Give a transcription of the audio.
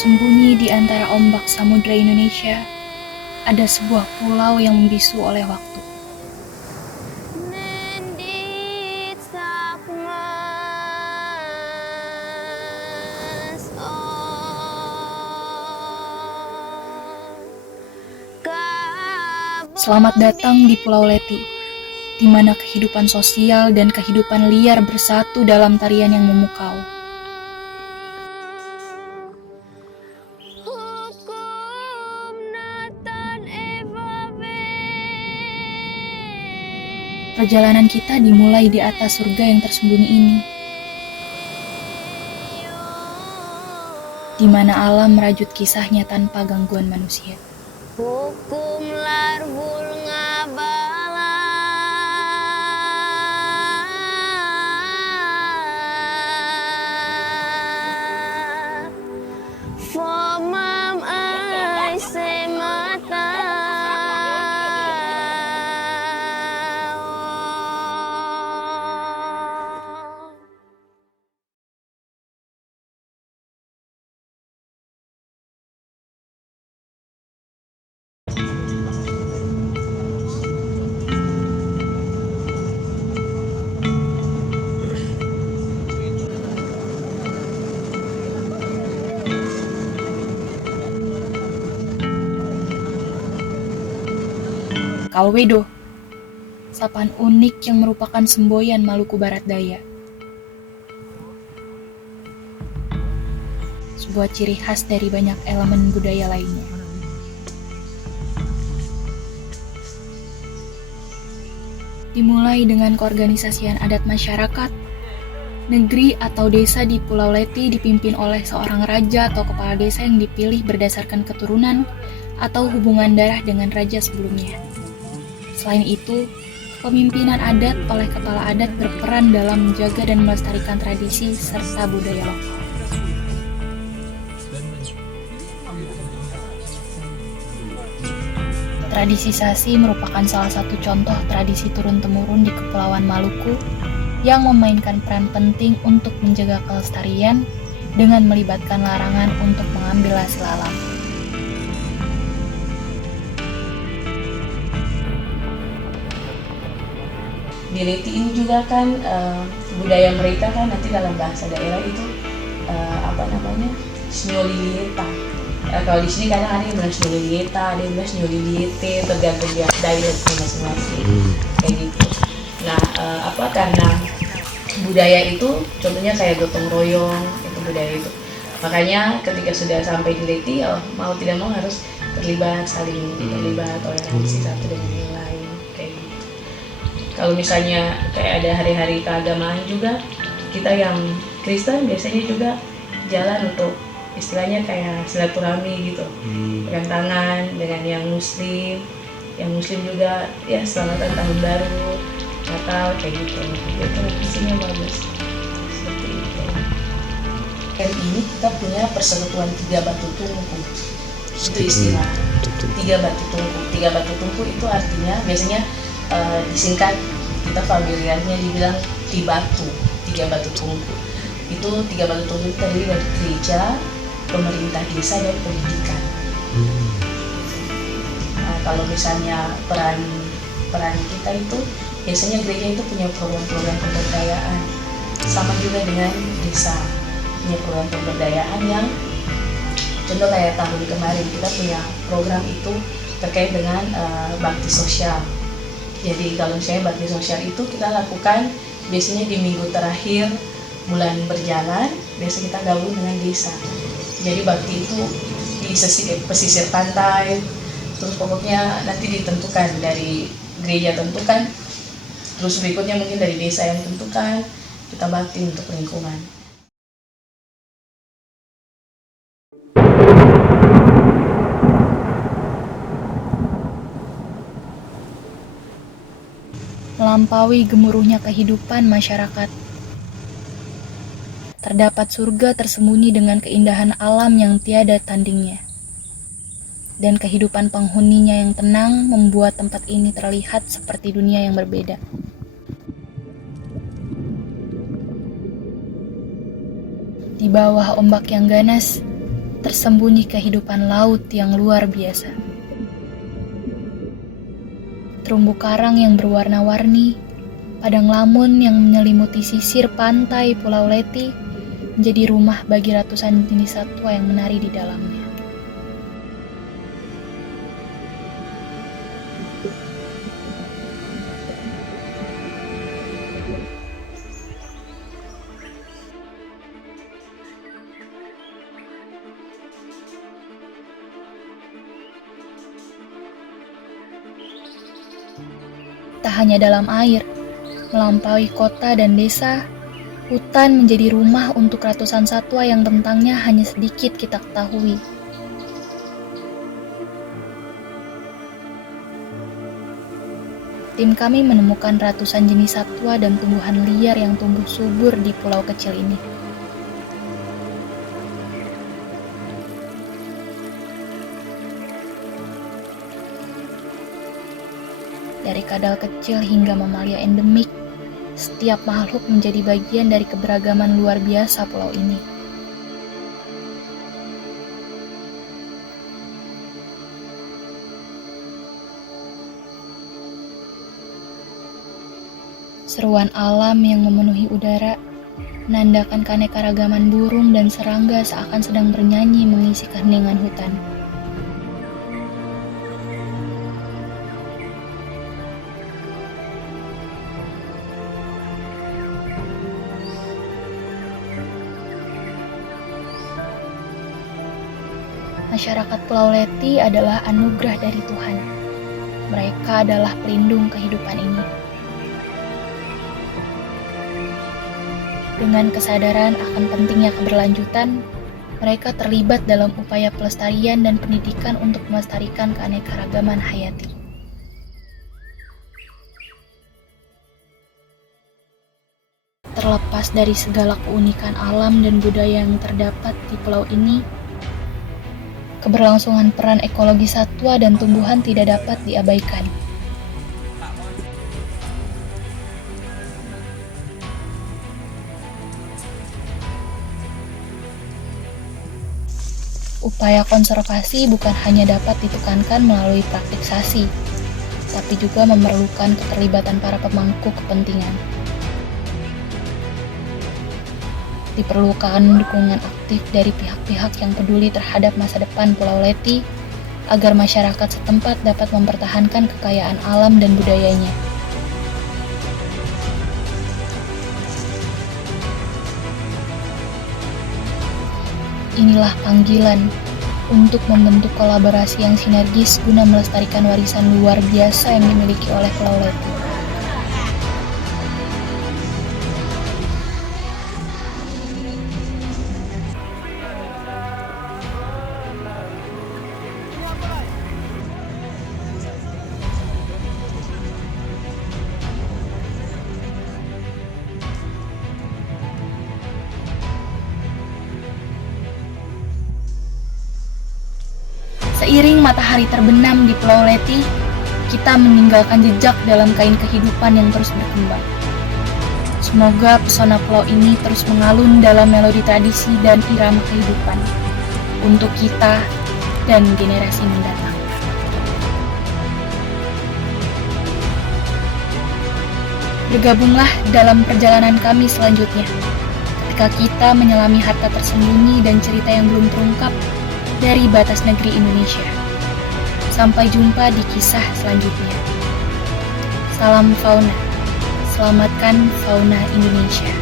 Tersembunyi di antara ombak samudra Indonesia, ada sebuah pulau yang membisu oleh waktu. Selamat datang di Pulau Leti, di mana kehidupan sosial dan kehidupan liar bersatu dalam tarian yang memukau. Perjalanan kita dimulai di atas surga yang tersembunyi ini, di mana alam merajut kisahnya tanpa gangguan manusia. Hukum larbul ngabala Fomam ay semata Kalwedo, sapaan unik yang merupakan semboyan Maluku Barat Daya. Sebuah ciri khas dari banyak elemen budaya lainnya. Dimulai dengan keorganisasian adat masyarakat, negeri atau desa di Pulau Leti dipimpin oleh seorang raja atau kepala desa yang dipilih berdasarkan keturunan atau hubungan darah dengan raja sebelumnya. Selain itu, pemimpinan adat oleh kepala adat berperan dalam menjaga dan melestarikan tradisi serta budaya lokal. Tradisi Sasi merupakan salah satu contoh tradisi turun-temurun di Kepulauan Maluku yang memainkan peran penting untuk menjaga kelestarian dengan melibatkan larangan untuk mengambil hasil alam. Di Leti ini juga kan budaya mereka kan nanti dalam bahasa daerah itu Snyolilieta. Kalau di sini kadang ada yang bilang Snyolilieta, ada yang bilang Snyoliliete, tergantung dia dialeknya masing-masing kayak gitu. Nah karena budaya itu contohnya kayak gotong royong itu budaya itu. Makanya ketika sudah sampai di Leti mau tidak mau harus saling terlibat toleransi satu dengan yang lain kayak gitu. Kalau misalnya kayak ada hari-hari keagamaan juga, kita yang Kristen biasanya juga jalan untuk istilahnya kayak silaturahmi gitu, pegang tangan dengan yang Muslim juga ya selamatan tahun baru, Natal kayak gitu. Itu tradisinya bagus seperti itu. Dan ini kita punya persekutuan 3 batu tungku, itu istilah 3 batu tungku. 3 batu tungku itu artinya biasanya disingkat kita familiarnya dibilang 3 batu tungku. Itu 3 batu tungku itu terdiri dari gereja, pemerintah desa, dan pendidikan. Nah, kalau misalnya peran kita itu biasanya gereja itu punya program-program pemberdayaan, sama juga dengan desa punya program pemberdayaan yang contoh kayak tahun kemarin kita punya program itu terkait dengan bakti sosial. Jadi kalau misalnya bakti sosial itu kita lakukan biasanya di minggu terakhir bulan berjalan, biasa kita gabung dengan desa. Jadi bakti itu di pesisir pantai, terus pokoknya nanti ditentukan dari gereja tentukan, terus berikutnya mungkin dari desa yang tentukan, kita bakti untuk lingkungan. Melampaui gemuruhnya kehidupan masyarakat, terdapat surga tersembunyi dengan keindahan alam yang tiada tandingnya. Dan kehidupan penghuninya yang tenang membuat tempat ini terlihat seperti dunia yang berbeda. Di bawah ombak yang ganas, tersembunyi kehidupan laut yang luar biasa. Terumbu karang yang berwarna-warni, padang lamun yang menyelimuti sisir pantai Pulau Leti menjadi rumah bagi ratusan jenis satwa yang menari di dalamnya. Tak hanya dalam air, melampaui kota dan desa, hutan menjadi rumah untuk ratusan satwa yang tentangnya hanya sedikit kita ketahui. Tim kami menemukan ratusan jenis satwa dan tumbuhan liar yang tumbuh subur di pulau kecil ini. Dari kadal kecil hingga mamalia endemik, setiap makhluk menjadi bagian dari keberagaman luar biasa pulau ini. Seruan alam yang memenuhi udara menandakan keanekaragaman burung dan serangga seakan sedang bernyanyi mengisi keheningan hutan. Masyarakat Pulau Leti adalah anugerah dari Tuhan. Mereka adalah pelindung kehidupan ini. Dengan kesadaran akan pentingnya keberlanjutan, mereka terlibat dalam upaya pelestarian dan pendidikan untuk melestarikan keanekaragaman hayati. Terlepas dari segala keunikan alam dan budaya yang terdapat di pulau ini, keberlangsungan peran ekologi satwa dan tumbuhan tidak dapat diabaikan. Upaya konservasi bukan hanya dapat ditekankan melalui praktisasi, tapi juga memerlukan keterlibatan para pemangku kepentingan. Diperlukan dukungan aktif dari pihak-pihak yang peduli terhadap masa depan Pulau Leti agar masyarakat setempat dapat mempertahankan kekayaan alam dan budayanya. Inilah panggilan untuk membentuk kolaborasi yang sinergis guna melestarikan warisan luar biasa yang dimiliki oleh Pulau Leti. Seiring matahari terbenam di Pulau Leti, kita meninggalkan jejak dalam kain kehidupan yang terus berkembang. Semoga pesona pulau ini terus mengalun dalam melodi tradisi dan irama kehidupan untuk kita dan generasi mendatang. Bergabunglah dalam perjalanan kami selanjutnya, ketika kita menyelami harta tersembunyi dan cerita yang belum terungkap dari batas negeri Indonesia. Sampai jumpa di kisah selanjutnya. Salam fauna, selamatkan fauna Indonesia.